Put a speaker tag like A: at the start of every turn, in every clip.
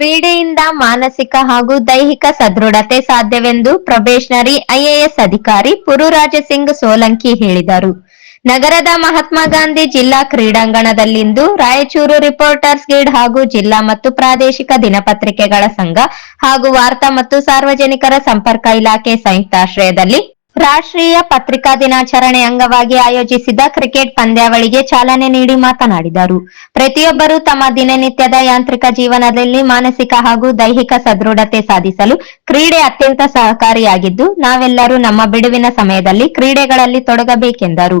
A: ಕ್ರೀಡೆಯಿಂದ ಮಾನಸಿಕ ಹಾಗೂ ದೈಹಿಕ ಸದೃಢತೆ ಸಾಧ್ಯವೆಂದು ಪ್ರೊಬೇಷನರಿ ಐಎಎಸ್ ಅಧಿಕಾರಿ ಪುರುರಾಜ ಸಿಂಗ್ ಸೋಲಂಕಿ ಹೇಳಿದರು. ನಗರದ ಮಹಾತ್ಮ ಗಾಂಧಿ ಜಿಲ್ಲಾ ಕ್ರೀಡಾಂಗಣದಲ್ಲಿಂದು ರಾಯಚೂರು ರಿಪೋರ್ಟರ್ಸ್ ಗಿಲ್ಡ್ ಹಾಗೂ ಜಿಲ್ಲಾ ಮತ್ತು ಪ್ರಾದೇಶಿಕ ದಿನಪತ್ರಿಕೆಗಳ ಸಂಘ ಹಾಗೂ ವಾರ್ತಾ ಮತ್ತು ಸಾರ್ವಜನಿಕರ ಸಂಪರ್ಕ ಇಲಾಖೆ ಸಂಯುಕ್ತಾಶ್ರಯದಲ್ಲಿ ರಾಷ್ಟ್ರೀಯ ಪತ್ರಿಕಾ ದಿನಾಚರಣೆ ಅಂಗವಾಗಿ ಆಯೋಜಿಸಿದ ಕ್ರಿಕೆಟ್ ಪಂದ್ಯಾವಳಿಗೆ ಚಾಲನೆ ನೀಡಿ ಮಾತನಾಡಿದರು. ಪ್ರತಿಯೊಬ್ಬರು ತಮ್ಮ ದಿನನಿತ್ಯದ ಯಾಂತ್ರಿಕ ಜೀವನದಲ್ಲಿ ಮಾನಸಿಕ ಹಾಗೂ ದೈಹಿಕ ಸದೃಢತೆ ಸಾಧಿಸಲು ಕ್ರೀಡೆ ಅತ್ಯಂತ ಸಹಕಾರಿಯಾಗಿದ್ದು, ನಾವೆಲ್ಲರೂ ನಮ್ಮ ಬಿಡುವಿನ ಸಮಯದಲ್ಲಿ ಕ್ರೀಡೆಗಳಲ್ಲಿ ತೊಡಗಬೇಕೆಂದರು.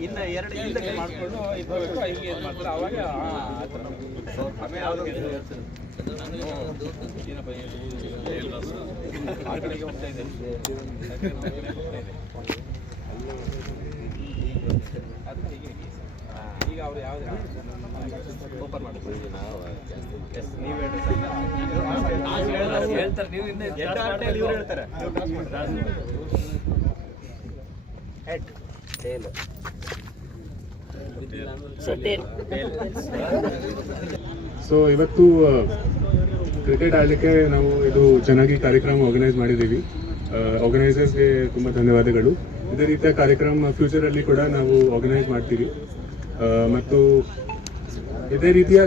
B: ಇನ್ನ ಎರಡು ಹಿಂದಕ್ಕೆ ಮಾಡ್ಕೊಂಡು ಇದು ಮಾಡ್ತಾರೆ ಅವಾಗ ಆಮೇಲೆ ಇದು? ಆ ಕಡೆಗೆ ಹೋಗ್ತಾ ಅದು ಹೀಗೆ ಈಗ ಅವ್ರು ಯಾವ್ದು
C: ಸೊ ಇವತ್ತು ಕ್ರಿಕೆಟ್ ಆಡಲಿಕ್ಕೆ ನಾವು ಇದು ಚೆನ್ನಾಗಿ ಕಾರ್ಯಕ್ರಮ ಆರ್ಗನೈಸ್ ಮಾಡಿದ್ದೀವಿ. ಆರ್ಗನೈಸರ್ಸ್ಗೆ ತುಂಬ ಧನ್ಯವಾದಗಳು. ಇದೇ ರೀತಿಯ ಕಾರ್ಯಕ್ರಮ ಫ್ಯೂಚರಲ್ಲಿ ಕೂಡ ನಾವು ಆರ್ಗನೈಸ್ ಮಾಡ್ತೀವಿ. ಮತ್ತು ಇದೇ ರೀತಿಯ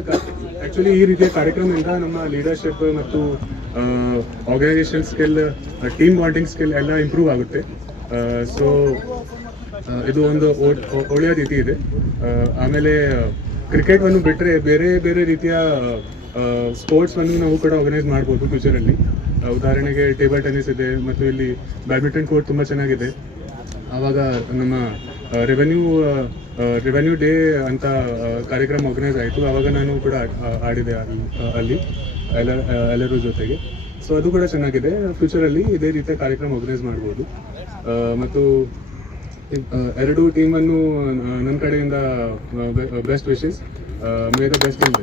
C: ಆಕ್ಚುಲಿ ಈ ರೀತಿಯ ಕಾರ್ಯಕ್ರಮದಿಂದ ನಮ್ಮ ಲೀಡರ್ಶಿಪ್ ಮತ್ತು organisation skill team bonding skill ಎಲ್ಲ ಇಂಪ್ರೂವ್ ಆಗುತ್ತೆ. ಸೊ ಇದು ಒಂದು ಒಳ್ಳೆಯ ರೀತಿ ಇದೆ. ಆಮೇಲೆ ಕ್ರಿಕೆಟ್ ಅನ್ನು ಬಿಟ್ಟರೆ ಬೇರೆ ಬೇರೆ ರೀತಿಯ ಸ್ಪೋರ್ಟ್ಸ್ ಅನ್ನು ನಾವು ಕೂಡ ಆರ್ಗನೈಸ್ ಮಾಡ್ಬೋದು ಫ್ಯೂಚರಲ್ಲಿ ಉದಾಹರಣೆಗೆ ಟೇಬಲ್ ಟೆನ್ನಿಸ್ ಇದೆ, ಮತ್ತು ಇಲ್ಲಿ ಬ್ಯಾಡ್ಮಿಂಟನ್ ಕೋರ್ಟ್ ತುಂಬ ಚೆನ್ನಾಗಿದೆ. ಆವಾಗ ನಮ್ಮ ರೆವೆನ್ಯೂ ರೆವೆನ್ಯೂ ಡೇ ಅಂತ ಕಾರ್ಯಕ್ರಮ ಆರ್ಗನೈಸ್ ಆಯಿತು. ಆವಾಗ ನಾನು ಕೂಡ ಆಡಿದೆ ಅಲ್ಲಿ ಎಲ್ಲ ಎಲ್ಲರೂ ಜೊತೆಗೆ. ಸೊ ಅದು ಕೂಡ ಚೆನ್ನಾಗಿದೆ. ಫ್ಯೂಚರಲ್ಲಿ ಇದೇ ರೀತಿಯ ಕಾರ್ಯಕ್ರಮ ಆರ್ಗನೈಸ್ ಮಾಡ್ಬೋದು. ಮತ್ತು ಎರಡು ಟೀಮನ್ನು ನನ್ನ ಕಡೆಯಿಂದ best wishes may the best team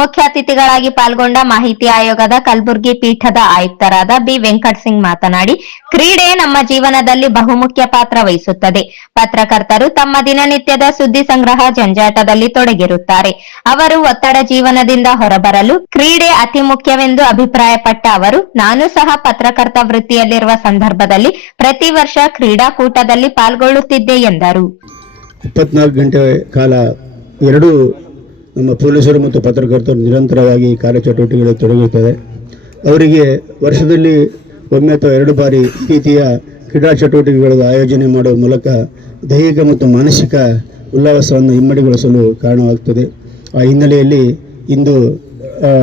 A: ಮುಖ್ಯ ಅತಿಥಿಗಳಾಗಿ ಪಾಲ್ಗೊಂಡ ಮಾಹಿತಿ ಆಯೋಗದ ಕಲಬುರಗಿ ಪೀಠದ ಆಯುಕ್ತರಾದ ಬಿ. ವೆಂಕಟ್ ಸಿಂಗ್ ಮಾತನಾಡಿ, ಕ್ರೀಡೆ ನಮ್ಮ ಜೀವನದಲ್ಲಿ ಬಹುಮುಖ್ಯ ಪಾತ್ರ ವಹಿಸುತ್ತದೆ. ಪತ್ರಕರ್ತರು ತಮ್ಮ ದಿನನಿತ್ಯದ ಸುದ್ದಿ ಸಂಗ್ರಹ ಜಂಜಾಟದಲ್ಲಿ ತೊಡಗಿರುತ್ತಾರೆ. ಅವರು ಒತ್ತಡ ಜೀವನದಿಂದ ಹೊರಬರಲು, ಕ್ರೀಡೆ ಅತಿ ಮುಖ್ಯವೆಂದು ಅಭಿಪ್ರಾಯಪಟ್ಟ ಅವರು, ನಾನು ಸಹ ಪತ್ರಕರ್ತ ವೃತ್ತಿಯಲ್ಲಿರುವ ಸಂದರ್ಭದಲ್ಲಿ ಪ್ರತಿ ವರ್ಷ ಕ್ರೀಡಾಕೂಟದಲ್ಲಿ ಪಾಲ್ಗೊಳ್ಳುತ್ತಿದ್ದೆ ಎಂದರು.
D: ಇಪ್ಪತ್ನಾಲ್ಕು ಗಂಟೆ ಕಾಲ ಎರಡೂ ನಮ್ಮ ಪೊಲೀಸರು ಮತ್ತು ಪತ್ರಕರ್ತರು ನಿರಂತರವಾಗಿ ಕಾರ್ಯಚಟುವಟಿಕೆಗಳಲ್ಲಿ ತೊಡಗಿರುತ್ತದೆ ಅವರಿಗೆ ವರ್ಷದಲ್ಲಿ ಒಮ್ಮೆ ಅಥವಾ ಎರಡು ಬಾರಿ ಈ ರೀತಿಯ ಕ್ರೀಡಾ ಚಟುವಟಿಕೆಗಳ ಆಯೋಜನೆ ಮಾಡುವ ಮೂಲಕ ದೈಹಿಕ ಮತ್ತು ಮಾನಸಿಕ ಉಲ್ಲಾಸವನ್ನು ಇಮ್ಮಡಿಗೊಳಿಸಲು ಕಾರಣವಾಗ್ತದೆ. ಆ ಹಿನ್ನೆಲೆಯಲ್ಲಿ ಇಂದು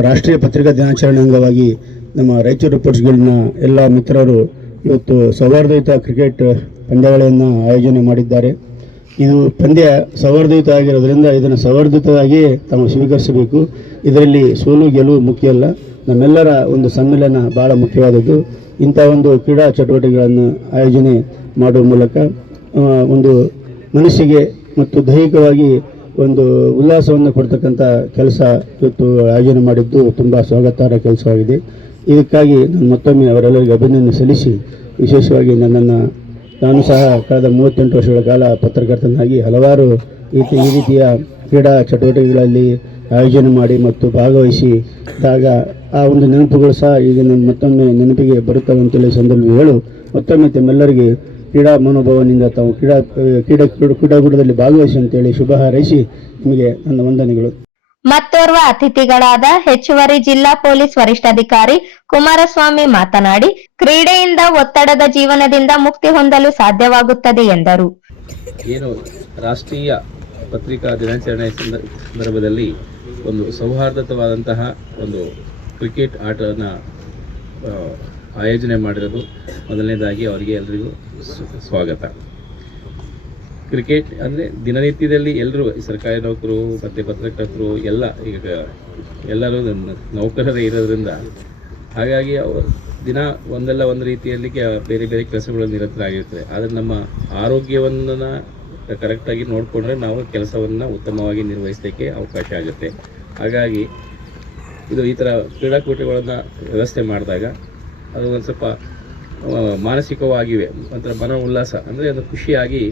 D: ರಾಷ್ಟ್ರೀಯ ಪತ್ರಿಕಾ ದಿನಾಚರಣೆ ಅಂಗವಾಗಿ ನಮ್ಮ ರಾಯಚೂರು ರಿಪೋರ್ಟ್ಸ್ಗಳನ್ನ ಎಲ್ಲ ಮಿತ್ರರು ಇವತ್ತು ಸೌಹಾರ್ದಯುತ ಕ್ರಿಕೆಟ್ ಪಂದ್ಯಾವಳಿಯನ್ನು ಆಯೋಜನೆ ಮಾಡಿದ್ದಾರೆ. ಇದು ಪಂದ್ಯ ಸೌಹಾರ್ದಯುತ ಆಗಿರೋದ್ರಿಂದ ಇದನ್ನು ಸೌಹಾರ್ದಯುತವಾಗಿ ತಾವು ಸ್ವೀಕರಿಸಬೇಕು. ಇದರಲ್ಲಿ ಸೋಲು, ಗೆಲುವು ಮುಖ್ಯ ಅಲ್ಲ. ನಮ್ಮೆಲ್ಲರ ಒಂದು ಸಮ್ಮಿಲನ ಬಹಳ ಮುಖ್ಯವಾದದ್ದು. ಇಂಥ ಒಂದು ಕ್ರೀಡಾ ಚಟುವಟಿಕೆಗಳನ್ನು ಆಯೋಜನೆ ಮಾಡುವ ಮೂಲಕ ಒಂದು ಮನಸ್ಸಿಗೆ ಮತ್ತು ದೈಹಿಕವಾಗಿ ಒಂದು ಉಲ್ಲಾಸವನ್ನು ಕೊಡ್ತಕ್ಕಂಥ ಕೆಲಸ ಇವತ್ತು ಆಯೋಜನೆ ಮಾಡಿದ್ದು ತುಂಬ ಸ್ವಾಗತಾರ್ಹ ಕೆಲಸವಾಗಿದೆ. ಇದಕ್ಕಾಗಿ ನಾನು ಮತ್ತೊಮ್ಮೆ ಅವರೆಲ್ಲರಿಗೆ ಅಭಿನಂದನೆ ಸಲ್ಲಿಸಿ, ವಿಶೇಷವಾಗಿ ನನ್ನನ್ನು ನಾನು ಸಹ ಕಳೆದ ಮೂವತ್ತೆಂಟು ವರ್ಷಗಳ ಕಾಲ ಪತ್ರಕರ್ತನಾಗಿ ಹಲವಾರು ರೀತಿ ಈ ರೀತಿಯ ಕ್ರೀಡಾ ಚಟುವಟಿಕೆಗಳಲ್ಲಿ ಆಯೋಜನೆ ಮಾಡಿ ಮತ್ತು ಭಾಗವಹಿಸಿ ಆಗ ಆ ಒಂದು ನೆನಪುಗಳು ಸಹ ಈಗ ನನ್ನ ಮತ್ತೊಮ್ಮೆ ನೆನಪಿಗೆ ಬರುತ್ತವೆ ಅಂತೇಳಿ ಸಂದರ್ಭ ಹೇಳು. ಮತ್ತೊಮ್ಮೆ ತಮ್ಮೆಲ್ಲರಿಗೆ ಕ್ರೀಡಾ ಮನೋಭಾವನೆಯಿಂದ ತಾವು ಕ್ರೀಡಾ ಕ್ರೀಡಾ ಕ್ರೀಡಾಕೂಟದಲ್ಲಿ ಭಾಗವಹಿಸಿ ಅಂತೇಳಿ ಶುಭ ಹಾರೈಸಿ ನಿಮಗೆ ನನ್ನ ವಂದನೆಗಳು.
A: ಮತ್ತೋರ್ವ ಅತಿಥಿಗಳಾದ ಹೆಚ್ಚುವರಿ ಜಿಲ್ಲಾ ಪೊಲೀಸ್ ವರಿಷ್ಠಾಧಿಕಾರಿ ಕುಮಾರಸ್ವಾಮಿ ಮಾತನಾಡಿ, ಕ್ರೀಡೆಯಿಂದ ಒತ್ತಡದ ಜೀವನದಿಂದ ಮುಕ್ತಿ ಹೊಂದಲು ಸಾಧ್ಯವಾಗುತ್ತದೆ ಎಂದರು.
B: ಏನು ರಾಷ್ಟ್ರೀಯ ಪತ್ರಿಕಾ ದಿನಾಚರಣೆ ಸಂದರ್ಭದಲ್ಲಿ ಒಂದು ಸೌಹಾರ್ದತವಾದಂತಹ ಒಂದು ಕ್ರಿಕೆಟ್ ಆಟನ ಆಯೋಜನೆ ಮಾಡಿರೋದು. ಮೊದಲನೇದಾಗಿ ಅವರಿಗೆ ಎಲ್ರಿಗೂ ಸ್ವಾಗತ. ಕ್ರಿಕೆಟ್ ಅಂದರೆ ದಿನನಿತ್ಯದಲ್ಲಿ ಎಲ್ಲರೂ ಸರ್ಕಾರಿ ನೌಕರು ಮತ್ತು ಪತ್ರಕರ್ತರು ಎಲ್ಲ ಈಗ ಎಲ್ಲರೂ ನೌಕರರ ಇರೋದ್ರಿಂದ ಹಾಗಾಗಿ ಅವರು ದಿನ ಒಂದಲ್ಲ ಒಂದು ರೀತಿಯಲ್ಲಿ ಬೇರೆ ಬೇರೆ ಬೇರೆ ಕೆಲಸಗಳಲ್ಲಿ ನಿರತರಾಗಿರ್ತಾರೆ ಆದರೆ ನಮ್ಮ ಆರೋಗ್ಯವನ್ನು ಕರೆಕ್ಟಾಗಿ ನೋಡಿಕೊಂಡ್ರೆ ನಾವು ಕೆಲಸವನ್ನು ಉತ್ತಮವಾಗಿ ನಿರ್ವಹಿಸಲಿಕ್ಕೆ ಅವಕಾಶ ಆಗುತ್ತೆ. ಹಾಗಾಗಿ ಇದು ಈ ಥರ ಕ್ರೀಡಾಕೂಟಗಳನ್ನು ವ್ಯವಸ್ಥೆ ಮಾಡಿದಾಗ ಅದು ಒಂದು ಸ್ವಲ್ಪ ಮಾನಸಿಕವಾಗಿವೆ. ಒಂಥರ ಮನ ಉಲ್ಲಾಸ, ಅಂದರೆ ಅದು ಖುಷಿಯಾಗಿ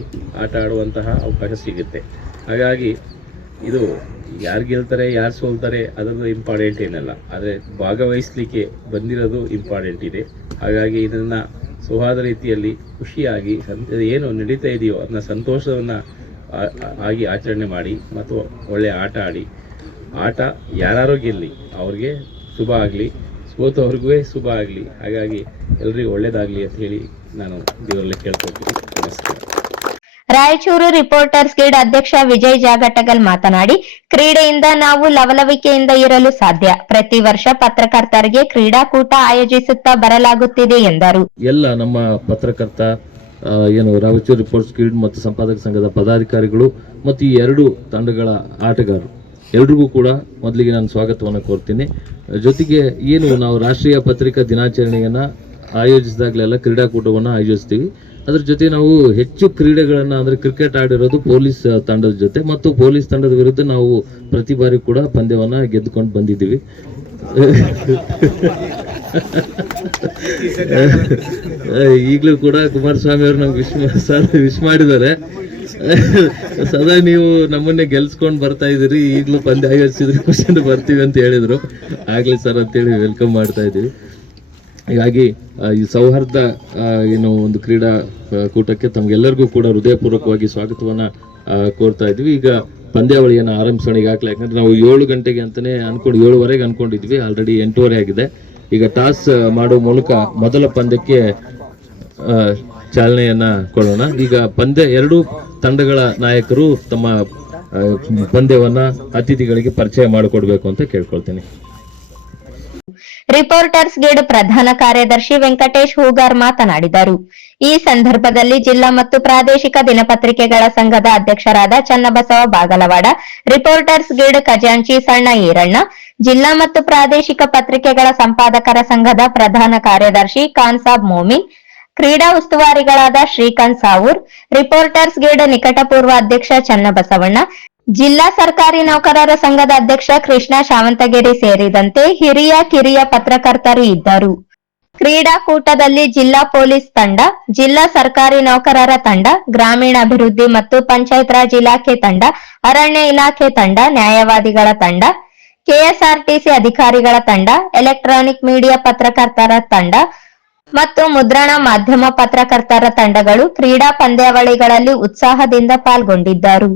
B: ಆಟ ಆಡುವಂತಹ ಅವಕಾಶ ಸಿಗುತ್ತೆ. ಹಾಗಾಗಿ ಇದು ಯಾರು ಗೆಲ್ತಾರೆ, ಯಾರು ಸೋಲ್ತಾರೆ, ಅದರದ್ದು ಇಂಪಾರ್ಟೆಂಟ್ ಏನಲ್ಲ. ಆದರೆ ಭಾಗವಹಿಸಲಿಕ್ಕೆ ಬಂದಿರೋದು ಇಂಪಾರ್ಟೆಂಟ್ ಇದೆ. ಹಾಗಾಗಿ ಇದನ್ನು ಸೌಹಾರ್ದ ರೀತಿಯಲ್ಲಿ ಖುಷಿಯಾಗಿ ಏನು ನಡೀತಾ ಇದೆಯೋ ಅದನ್ನ ಸಂತೋಷವನ್ನು ಆಗಿ ಆಚರಣೆ ಮಾಡಿ ಮತ್ತು ಒಳ್ಳೆಯ ಆಟ ಆಡಿ. ಆಟ ಯಾರು ಗೆಲ್ಲಿ, ಅವ್ರಿಗೆ ಶುಭ ಆಗಲಿ. ಸೋತವ್ರಿಗೂ ಶುಭ ಆಗಲಿ ಹಾಗಾಗಿ ಎಲ್ರಿಗೂ ಒಳ್ಳೇದಾಗಲಿ ಅಂತ ಹೇಳಿ ನಾನು ದೇವರಲ್ಲಿ ಕೇಳ್ಕೊಳ್ತೀನಿ ನಮಸ್ಕಾರ.
A: ರಾಯಚೂರು ರಿಪೋರ್ಟರ್ಸ್ ಗಿಲ್ಡ್ ಅಧ್ಯಕ್ಷ ವಿಜಯ್ ಜಾಗಟಗಲ್ ಮಾತನಾಡಿ ಕ್ರೀಡೆಯಿಂದ ನಾವು ಲವಲವಿಕೆಯಿಂದ ಇರಲು ಸಾಧ್ಯ. ಪ್ರತಿ ವರ್ಷ ಪತ್ರಕರ್ತರಿಗೆ ಕ್ರೀಡಾಕೂಟ ಆಯೋಜಿಸುತ್ತಾ ಬರಲಾಗುತ್ತಿದೆ ಎಂದರು.
E: ಎಲ್ಲ ನಮ್ಮ ಪತ್ರಕರ್ತ ಏನು ರಾಯಚೂರು ರಿಪೋರ್ಟ್ಸ್ ಗಿಲ್ಡ್ ಮತ್ತು ಸಂಪಾದಕ ಸಂಘದ ಪದಾಧಿಕಾರಿಗಳು ಮತ್ತು ಈ ಎರಡು ತಂಡಗಳ ಆಟಗಾರರು. ಎಲ್ರಿಗೂ ಕೂಡ ಮೊದಲಿಗೆ ನಾನು ಸ್ವಾಗತವನ್ನು ಕೋರ್ತೀನಿ. ಜೊತೆಗೆ ಏನು ನಾವು ರಾಷ್ಟ್ರೀಯ ಪತ್ರಿಕಾ ದಿನಾಚರಣೆಯನ್ನು ಆಯೋಜಿಸಿದಾಗಲೆಲ್ಲ ಕ್ರೀಡಾಕೂಟವನ್ನು ಆಯೋಜಿಸ್ತೀವಿ. ಅದ್ರ ಜೊತೆ ನಾವು ಹೆಚ್ಚು ಕ್ರೀಡೆಗಳನ್ನು ಅಂದ್ರೆ ಕ್ರಿಕೆಟ್ ಆಡಿರೋದು ಪೊಲೀಸ್ ತಂಡದ ಜೊತೆ ಮತ್ತು ಪೊಲೀಸ್ ತಂಡದ ವಿರುದ್ಧ ನಾವು ಪ್ರತಿ ಬಾರಿ ಕೂಡ ಪಂದ್ಯವನ್ನ ಗೆದ್ದುಕೊಂಡು ಬಂದಿದ್ದೀವಿ. ಈಗಲೂ ಕೂಡ ಕುಮಾರಸ್ವಾಮಿ ಅವರು ನಮ್ಗೆ ವಿಶ್ ವಿಶ್ ಮಾಡಿದ್ದಾರೆ. ಸದಾ ನೀವು ನಮ್ಮನ್ನೇ ಗೆಲ್ಸ್ಕೊಂಡು ಬರ್ತಾ ಇದೀರಿ ಈಗಲೂ ಪಂದ್ಯ ಆಯೋಜಿಸಿದ್ರೆ ಖುಷಿಯಿಂದ ಬರ್ತೀವಿ ಅಂತ ಹೇಳಿದ್ರು. ಆಗ್ಲಿ ಸರ್ ಅಂತೇಳಿ ವೆಲ್ಕಮ್ ಮಾಡ್ತಾ ಇದ್ದೀವಿ. ಹೀಗಾಗಿ ಈ ಸೌಹಾರ್ದ ಏನು ಒಂದು ಕ್ರೀಡಾ ಕೂಟಕ್ಕೆ ತಮ್ಗೆಲ್ಲರಿಗೂ ಕೂಡ ಹೃದಯಪೂರ್ವಕವಾಗಿ ಸ್ವಾಗತವನ್ನ ಕೋರ್ತಾ ಇದ್ವಿ ಈಗ ಪಂದ್ಯಾವಳಿಯನ್ನು ಆರಂಭಿಸೋಣ ಈಗಾಗಲೇ ಯಾಕಂದ್ರೆ ನಾವು ಏಳು ಗಂಟೆಗೆ ಅಂತಲೇ ಅನ್ಕೊಂಡು, ಏಳುವರೆಗೆ ಅನ್ಕೊಂಡಿದ್ವಿ ಆಲ್ರೆಡಿ ಎಂಟೂವರೆ ಆಗಿದೆ. ಈಗ ಟಾಸ್ ಮಾಡೋ ಮೂಲಕ ಮೊದಲ ಪಂದ್ಯಕ್ಕೆ ಚಾಲನೆಯನ್ನ ಕೊಡೋಣ. ಈಗ ಪಂದ್ಯ ಎರಡು ತಂಡಗಳ ನಾಯಕರು ತಮ್ಮ ಪಂದ್ಯವನ್ನ ಅತಿಥಿಗಳಿಗೆ ಪರಿಚಯ ಮಾಡಿಕೊಡ್ಬೇಕು ಅಂತ ಕೇಳ್ಕೊಳ್ತೀನಿ.
A: ರಿಪೋರ್ಟರ್ಸ್ ಗಿಲ್ಡ್ ಪ್ರಧಾನ ಕಾರ್ಯದರ್ಶಿ ವೆಂಕಟೇಶ್ ಹೂಗಾರ್ ಮಾತನಾಡಿದರು. ಈ ಸಂದರ್ಭದಲ್ಲಿ ಜಿಲ್ಲಾ ಮತ್ತು ಪ್ರಾದೇಶಿಕ ದಿನಪತ್ರಿಕೆಗಳ ಸಂಘದ ಅಧ್ಯಕ್ಷರಾದ ಚನ್ನಬಸವ ಬಾಗಲವಾಡ ರಿಪೋರ್ಟರ್ಸ್ ಗಿಡ್ ಖಜಾಂಚಿ ಸಣ್ಣ ಈರಣ್ಣ, ಜಿಲ್ಲಾ ಮತ್ತು ಪ್ರಾದೇಶಿಕ ಪತ್ರಿಕೆಗಳ ಸಂಪಾದಕರ ಸಂಘದ ಪ್ರಧಾನ ಕಾರ್ಯದರ್ಶಿ ಖಾನ್ಸಾಬ್ ಮೋಮಿನ್ ಕ್ರೀಡಾ ಉಸ್ತುವಾರಿಗಳಾದ ಶ್ರೀಕಾಂತ್ ಸಾವೂರ್, ರಿಪೋರ್ಟರ್ಸ್ ಗಿಲ್ಡ್ ನಿಕಟಪೂರ್ವ ಅಧ್ಯಕ್ಷ ಚನ್ನಬಸವಣ್ಣ, ಜಿಲ್ಲಾ ಸರ್ಕಾರಿ ನೌಕರರ ಸಂಘದ ಅಧ್ಯಕ್ಷ ಕೃಷ್ಣ ಶಾವಂತಗಿರಿ ಸೇರಿದಂತೆ ಹಿರಿಯ ಕಿರಿಯ ಪತ್ರಕರ್ತರು ಇದ್ದರು. ಕ್ರೀಡಾಕೂಟದಲ್ಲಿ ಜಿಲ್ಲಾ ಪೊಲೀಸ್ ತಂಡ, ಜಿಲ್ಲಾ ಸರ್ಕಾರಿ ನೌಕರರ ತಂಡ ಗ್ರಾಮೀಣಾಭಿವೃದ್ಧಿ ಮತ್ತು ಪಂಚಾಯತ್ ರಾಜ್ ಇಲಾಖೆ ತಂಡ, ಅರಣ್ಯ ಇಲಾಖೆ ತಂಡ, ನ್ಯಾಯವಾದಿಗಳ ತಂಡ, ಕೆಎಸ್ಆರ್ಟಿಸಿ ಅಧಿಕಾರಿಗಳ ತಂಡ, ಎಲೆಕ್ಟ್ರಾನಿಕ್ ಮೀಡಿಯಾ ಪತ್ರಕರ್ತರ ತಂಡ ಮತ್ತು ಮುದ್ರಣ ಮಾಧ್ಯಮ ಪತ್ರಕರ್ತರ ತಂಡಗಳು ಕ್ರೀಡಾ ಪಂದ್ಯಾವಳಿಗಳಲ್ಲಿ ಉತ್ಸಾಹದಿಂದ ಪಾಲ್ಗೊಂಡಿದ್ದರು.